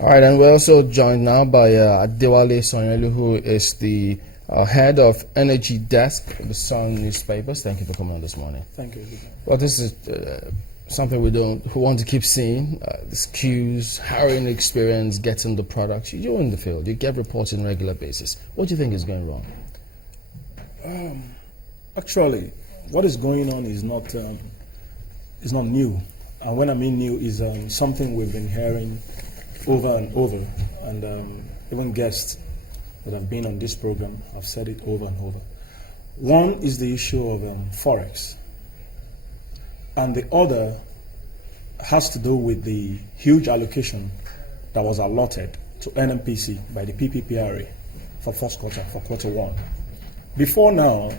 All right, and we're also joined now by Adewale Sanyaolu, who is the head of energy desk of the Sun newspapers. Thank you for coming on this morning. Thank you. Well, this is something we want to keep seeing. These queues, harrowing experience, getting the products. You're in the field. You get reports on a regular basis. What do you think is going wrong? Actually, what is going on is not new. And when I mean new, is something we've been hearing over and over. And even guests that have been on this program have said it over and over. One is the issue of Forex. And the other has to do with the huge allocation that was allotted to NMPC by the PPPRA for quarter one. Before now,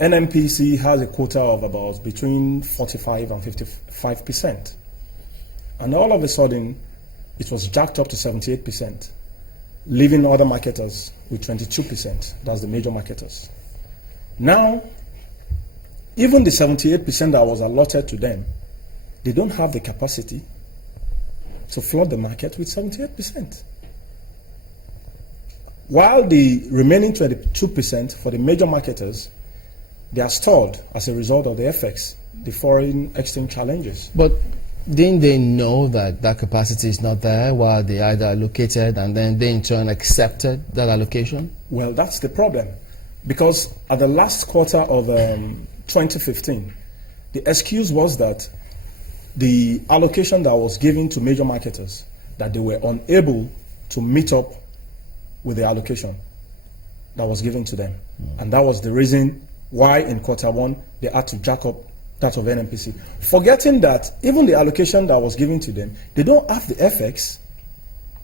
NMPC has a quota of about between 45 and 55%. And all of a sudden, it was jacked up to 78%, leaving other marketers with 22%. That's the major marketers. Now, even the 78% that was allotted to them, they don't have the capacity to flood the market with 78%. While the remaining 22% for the major marketers, they are stalled as a result of the FX, the foreign exchange challenges. But didn't they know that that capacity is not there while they either allocated and then they in turn accepted that allocation? Well, that's the problem. Because at the last quarter of 2015, the excuse was that the allocation that was given to major marketers, that they were unable to meet up with the allocation that was given to them. And that was the reason why in quarter one they had to jack up that of NMPC. Forgetting that even the allocation that was given to them, they don't have the FX,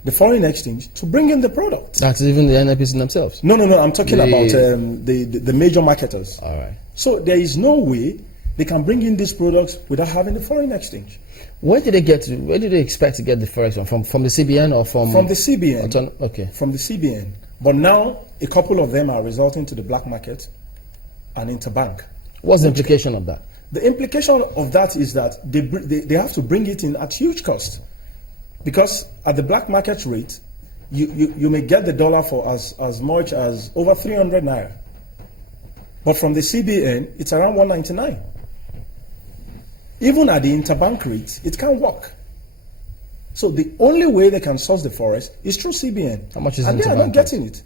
the foreign exchange, to bring in the product. That's even the NMPC themselves? No, I'm talking about the major marketers. All right. So there is no way they can bring in these products without having the foreign exchange. Where did they expect to get the forex from the CBN or from the CBN? Okay. From the CBN. But now a couple of them are resulting to the black market and interbank. What's the implication of that? The implication of that is that they have to bring it in at huge cost, because at the black market rate, you may get the dollar for as much as over 300 naira. But from the CBN, it's around 199. Even at the interbank rate, it can't work. So the only way they can source the forex is through CBN. How much is and interbank? They are not getting it.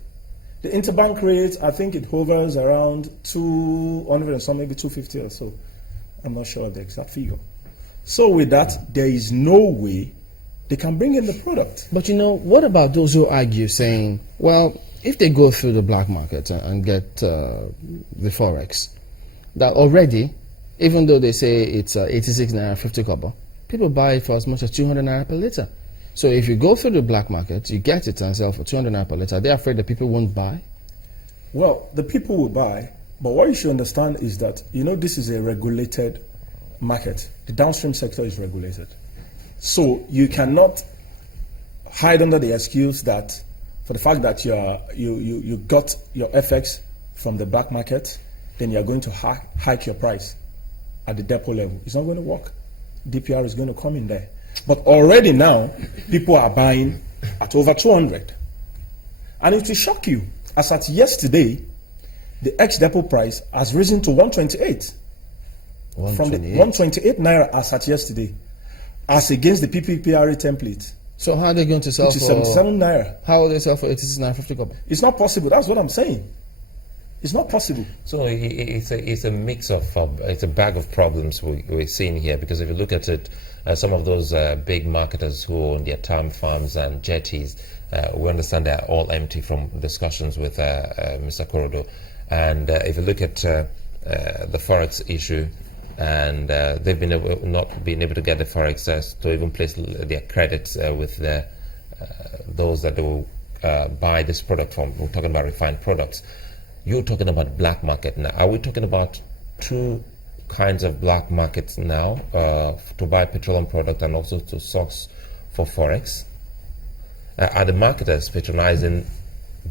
The interbank rate, I think it hovers around 200 and some, maybe 250 or so. I'm not sure of the exact figure. So with that, there is no way they can bring in the product. But what about those who argue saying, well, if they go through the black market and get the forex, that already, even though they say it's 86 naira 50 kobo, people buy it for as much as 200 naira per liter. So if you go through the black market, you get it and sell for 200 naira per liter, are they afraid that people won't buy? Well, the people will buy, but what you should understand is that, this is a regulated market. The downstream sector is regulated. So you cannot hide under the excuse that for the fact that you got your FX from the black market, then you're going to hike your price at the depot level. It's not going to work. DPR is going to come in there. But already now, people are buying at over 200. And it will shock you, as at yesterday, the ex-depot price has risen to 128. From the 128 naira as at yesterday, as against the PPPRA template. So how are they going to sell for 77 naira? How will they sell for 86 naira 50 kobo? It's not possible. That's what I'm saying. It's not possible. So it's a mix of it's a bag of problems we're seeing here, because if you look at it, some of those big marketers who own their term farms and jetties, we understand they're all empty from discussions with Mr. Korodo. And if you look at the forex issue, and they've not been able to get the forex to even place their credits with those that they will buy this product from. We're talking about refined products. You're talking about black market now. Are we talking about two kinds of black markets now, to buy petroleum product and also to source for forex? Are the marketers patronizing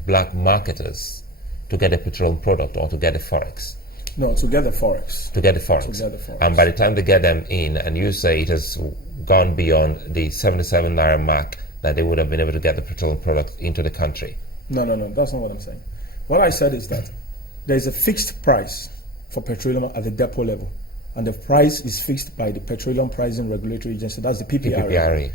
black marketers to get a petroleum product or to get a forex? No, to get the forex. To get the forex. And by the time they get them in, and you say it has gone beyond the 77 naira mark that they would have been able to get the petroleum product into the country. No, that's not what I'm saying. What I said is that there is a fixed price for petroleum at the depot level, and the price is fixed by the Petroleum Pricing Regulatory Agency. That's the PPRA.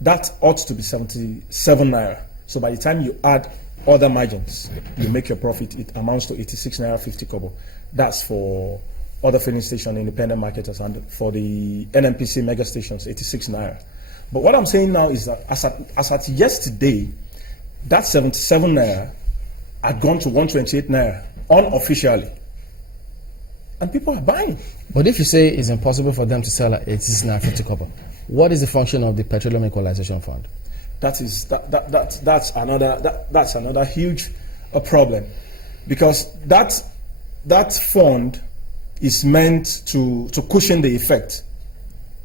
That ought to be 77 naira. So by the time you add other margins, you make your profit, it amounts to 86 naira 50 kobo. That's for other filling station independent marketers, and for the NNPC mega stations, 86 naira. But what I'm saying now is that as at yesterday, that 77 naira had gone to 128 naira unofficially, and people are buying. But if you say it's impossible for them to sell at 86 naira 50 kobo, what is the function of the Petroleum Equalization Fund? That's another huge problem, because that fund is meant to cushion the effect,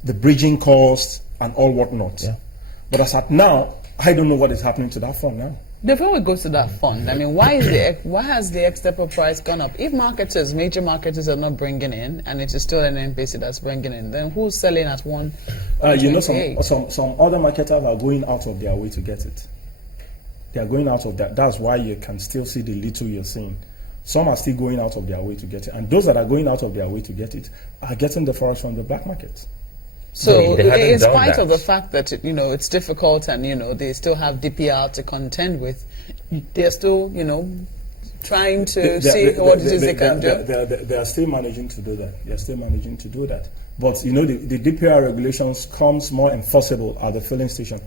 the bridging costs and all whatnot. Yeah. But as at now, I don't know what is happening to that fund now. Before we go to that fund, I mean, why has the ex-depot price gone up? If marketers, major marketers, are not bringing in, and it is still an NPC that's bringing in, then who's selling at one? Some other marketers are going out of their way to get it. They are going out of that. That's why you can still see the little you're seeing. Some are still going out of their way to get it, and those that are going out of their way to get it are getting the forex from the black market. So in spite of the fact that it's difficult, and they still have DPR to contend with, they're still trying to see what it is they can do. They are still managing to do that. They are still managing to do that. But the DPR regulations comes more enforceable at the filling station,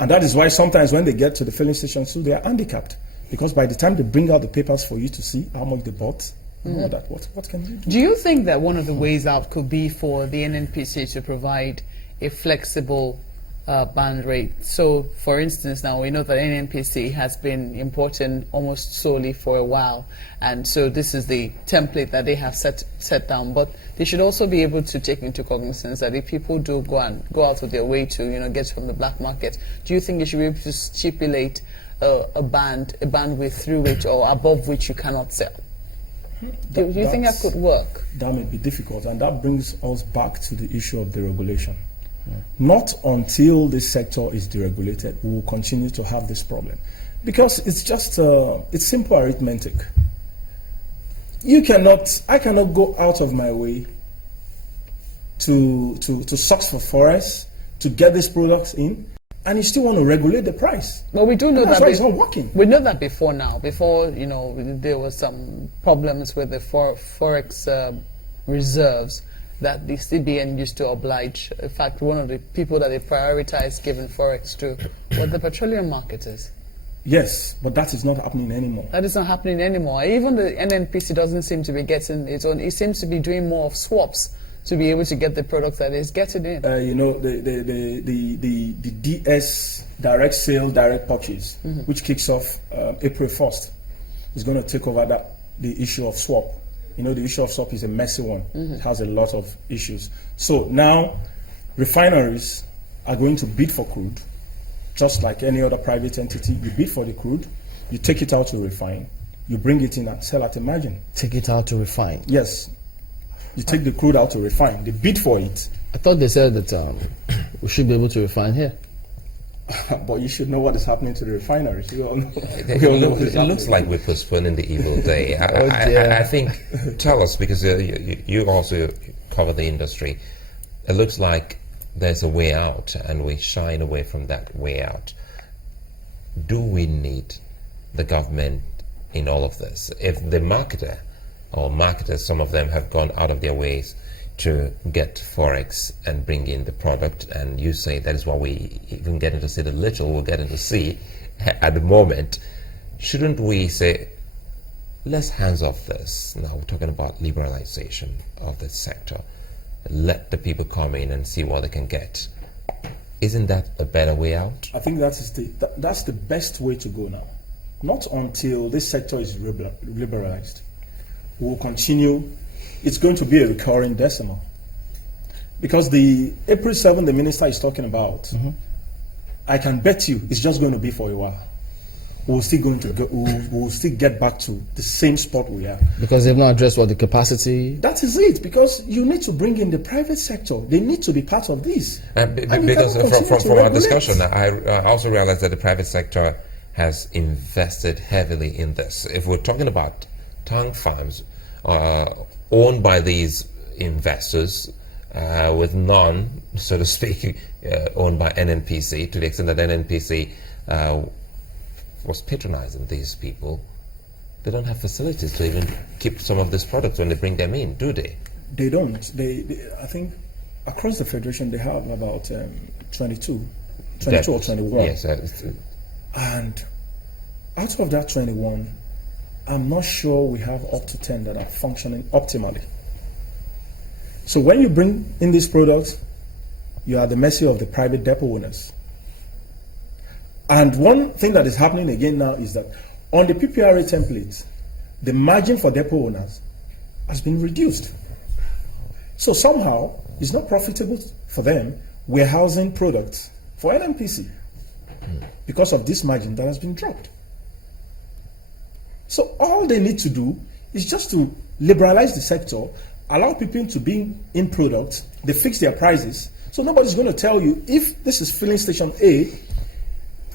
and that is why sometimes when they get to the filling station too, they are handicapped, because by the time they bring out the papers for you to see how much they bought. What can you do? Do you think that one of the ways out could be for the NNPC to provide a flexible band rate? So, for instance, now we know that NNPC has been importing almost solely for a while, and so this is the template that they have set down. But they should also be able to take into cognizance that if people do go out of their way to get from the black market, do you think they should be able to stipulate a bandwidth through which or above which you cannot sell? Do you think that could work? That may be difficult, and that brings us back to the issue of deregulation. Yeah. Not until this sector is deregulated we will continue to have this problem, because it's just it's simple arithmetic. I cannot go out of my way to search for forests to get these products in, and you still want to regulate the price. Well, we do know that's why it's not working. We know that before now. Before, there was some problems with the forex reserves that the CBN used to oblige. In fact, one of the people that they prioritized giving forex to were the petroleum marketers. Yes, but that is not happening anymore. That is not happening anymore. Even the NNPC doesn't seem to be getting its own. It seems to be doing more of swaps to be able to get the product that is getting in. The DS direct sale, direct purchase, which kicks off April 1st, is going to take over the issue of swap. The issue of swap is a messy one. It has a lot of issues. So now refineries are going to bid for crude, just like any other private entity. You bid for the crude, you take it out to refine, you bring it in and sell at a margin. Take it out to refine? Yes. You take the crude out to refine. They bid for it. I thought they said that we should be able to refine here. But you should know what is happening to the refineries. We all know. It looks like we're postponing the evil day. I think, tell us, because you also cover the industry. It looks like there's a way out, and we shine away from that way out. Do we need the government in all of this? If the marketer or marketers, some of them have gone out of their ways to get forex and bring in the product, and you say that is what we even getting to see the little we're getting to see at the moment. Shouldn't we say, let's hands off this? Now we're talking about liberalization of the sector. Let the people come in and see what they can get. Isn't that a better way out? I think that's the best way to go now. Not until this sector is liberalized. We will continue. It's going to be a recurring decimal. Because the April 7th the minister is talking about, I can bet you it's just going to be for a while. we're still going to go, we'll still get back to the same spot we are. Because they've not addressed what the capacity. That is it, because you need to bring in the private sector. They need to be part of this. Because from our discussion, I also realized that the private sector has invested heavily in this. If we're talking about tank farms owned by these investors, with none, so to speak, owned by NNPC, to the extent that NNPC was patronizing these people, they don't have facilities to even keep some of these products when they bring them in, do they? They don't. I think across the Federation they have about 22 or 21. Yes. And out of that 21, I'm not sure we have up to 10 that are functioning optimally. So when you bring in these products, you are at the mercy of the private depot owners. And one thing that is happening again now is that on the PPRA template, the margin for depot owners has been reduced. So somehow, it's not profitable for them warehousing products for NNPC because of this margin that has been dropped. So all they need to do is just to liberalize the sector, allow people to be in products, they fix their prices, so nobody's going to tell you if this is filling station A,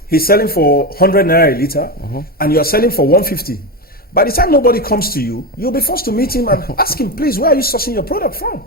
he's selling for 100 naira a liter, and you're selling for 150. By the time nobody comes to you, you'll be forced to meet him and ask him, please, where are you sourcing your product from?